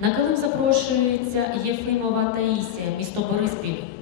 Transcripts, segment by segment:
На килим запрошується Єфимова Таїсія, місто Бориспіль.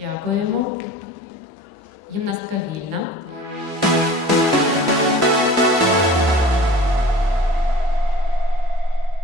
Дякуємо. Гімнастка вільна.